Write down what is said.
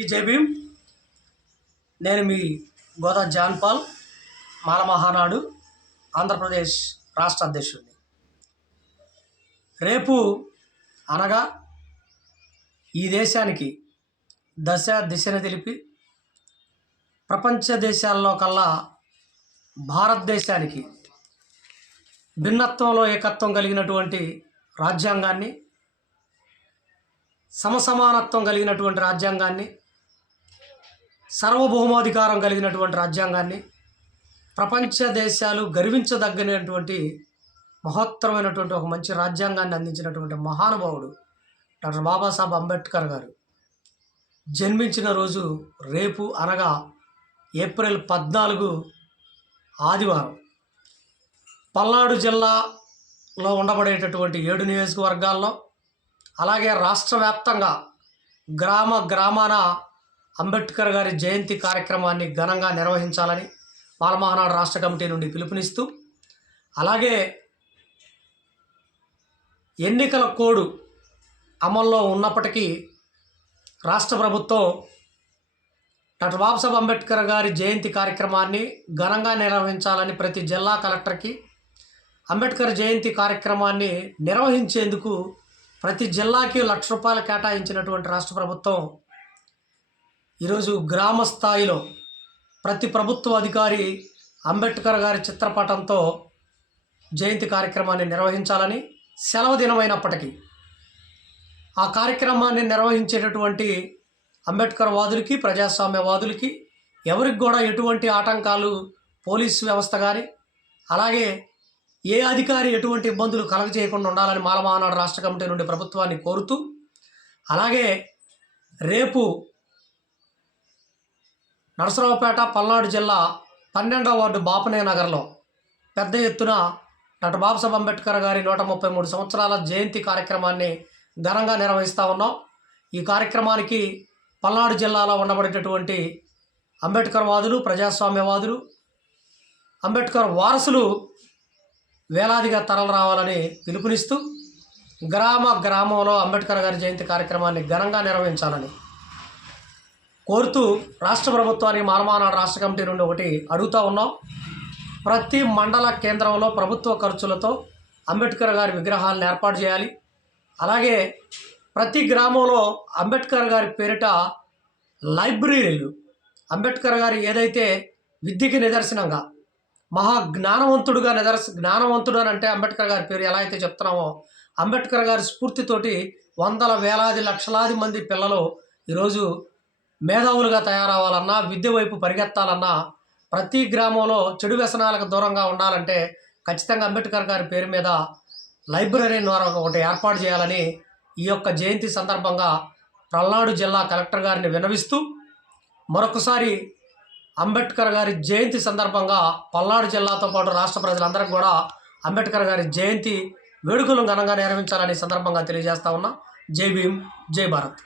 జై భీమ్. నేను మీ గోదా జాన్పాల్, మాల మహానాడు ఆంధ్రప్రదేశ్ రాష్ట్ర అధ్యక్షుడిని. రేపు అనగా ఈ దేశానికి దిశను తెలిపి ప్రపంచ దేశాల్లో కల్లా భారతదేశానికి భిన్నత్వంలో ఏకత్వం కలిగినటువంటి రాజ్యాంగాన్ని, సమసమానత్వం కలిగినటువంటి రాజ్యాంగాన్ని, సార్వభౌమాధికారం కలిగినటువంటి రాజ్యాంగాన్ని, ప్రపంచ దేశాలు గర్వించదగినటువంటి మహోత్తరమైనటువంటి ఒక మంచి రాజ్యాంగాన్ని అందించినటువంటి మహానుభావుడు డాక్టర్ బాబాసాహెబ్ అంబేద్కర్ గారు జన్మించిన రోజు రేపు అనగా ఏప్రిల్ 14 ఆదివారం. పల్నాడు జిల్లాలో ఉండబడేటటువంటి 7 నియోజకవర్గాల్లో, అలాగే రాష్ట్ర వ్యాప్తంగా గ్రామాన అంబేద్కర్ గారి జయంతి కార్యక్రమాన్ని ఘనంగా నిర్వహించాలని మాల మహానాడు రాష్ట్ర కమిటీ నుండి పిలుపునిస్తూ, అలాగే ఎన్నికల కోడ్ అమల్లో ఉన్నప్పటికీ రాష్ట్ర ప్రభుత్వం డాక్టర్ బాబాసాహెబ్ అంబేద్కర్ గారి జయంతి కార్యక్రమాన్ని ఘనంగా నిర్వహించాలని ప్రతి జిల్లా కలెక్టర్కి అంబేద్కర్ జయంతి కార్యక్రమాన్ని నిర్వహించేందుకు ప్రతి జిల్లాకి ₹1,00,000 కేటాయించినటువంటి రాష్ట్ర ప్రభుత్వం ఈరోజు గ్రామ స్థాయిలో ప్రతి ప్రభుత్వ అధికారి అంబేద్కర్ గారి చిత్రపటంతో జయంతి కార్యక్రమాన్ని నిర్వహించాలని, సెలవు దినమైనప్పటికీ ఆ కార్యక్రమాన్ని నిర్వహించేటటువంటి అంబేద్కర్ వాదులకి, ప్రజాస్వామ్యవాదులకి ఎవరికి కూడా ఎటువంటి ఆటంకాలు పోలీసు వ్యవస్థ కానీ, అలాగే ఏ అధికారి ఎటువంటి ఇబ్బందులు కలగజేయకుండా ఉండాలని మాల మహానాడు రాష్ట్ర కమిటీ నుండి ప్రభుత్వాన్ని కోరుతూ, అలాగే రేపు నరసరావుపేట పల్నాడు జిల్లా 12వ వార్డు బాపనే నగర్లో పెద్ద ఎత్తున డాక్టర్ బాబాసాహెబ్ అంబేద్కర్ గారి 133 సంవత్సరాల జయంతి కార్యక్రమాన్ని ఘనంగా నిర్వహిస్తూ ఉన్నాం. ఈ కార్యక్రమానికి పల్నాడు జిల్లాలో ఉండబడేటటువంటి అంబేద్కర్ వాదులు, ప్రజాస్వామ్యవాదులు, అంబేద్కర్ వారసులు వేలాదిగా తరలి రావాలని పిలుపునిస్తూ, గ్రామంలో అంబేద్కర్ గారి జయంతి కార్యక్రమాన్ని ఘనంగా నిర్వహించాలని కోరుతూ రాష్ట్ర ప్రభుత్వానికి మాల మహానాడు రాష్ట్ర కమిటీ నుండి ఒకటి అడుగుతూ ఉన్నాం. ప్రతి మండల కేంద్రంలో ప్రభుత్వ ఖర్చులతో అంబేద్కర్ గారి విగ్రహాలను ఏర్పాటు చేయాలి. అలాగే ప్రతి గ్రామంలో అంబేద్కర్ గారి పేరిట లైబ్రరీలు, అంబేద్కర్ గారు ఏదైతే విద్యకి నిదర్శనంగా జ్ఞానవంతుడు అని అంటే అంబేద్కర్ గారి పేరు ఎలా అయితే చెప్తున్నామో, అంబేద్కర్ గారి స్ఫూర్తితోటి వందల వేలాది లక్షలాది మంది పిల్లలు ఈరోజు మేధావులుగా తయారవ్వాలన్నా, విద్య వైపు పరిగెత్తాలన్నా, ప్రతి గ్రామంలో చెడు వ్యసనాలకు దూరంగా ఉండాలంటే ఖచ్చితంగా అంబేద్కర్ గారి పేరు మీద లైబ్రరీ ద్వారా ఒకటి ఏర్పాటు చేయాలని ఈ యొక్క జయంతి సందర్భంగా పల్నాడు జిల్లా కలెక్టర్ గారిని విన్నవిస్తూ, మరొకసారి అంబేద్కర్ గారి జయంతి సందర్భంగా పల్నాడు జిల్లాతో పాటు రాష్ట్ర ప్రజలందరికీ కూడా అంబేద్కర్ గారి జయంతి వేడుకలను ఘనంగా నిర్వహించాలని సందర్భంగా తెలియజేస్తా ఉన్నా. జై భీమ్, జై భారత్.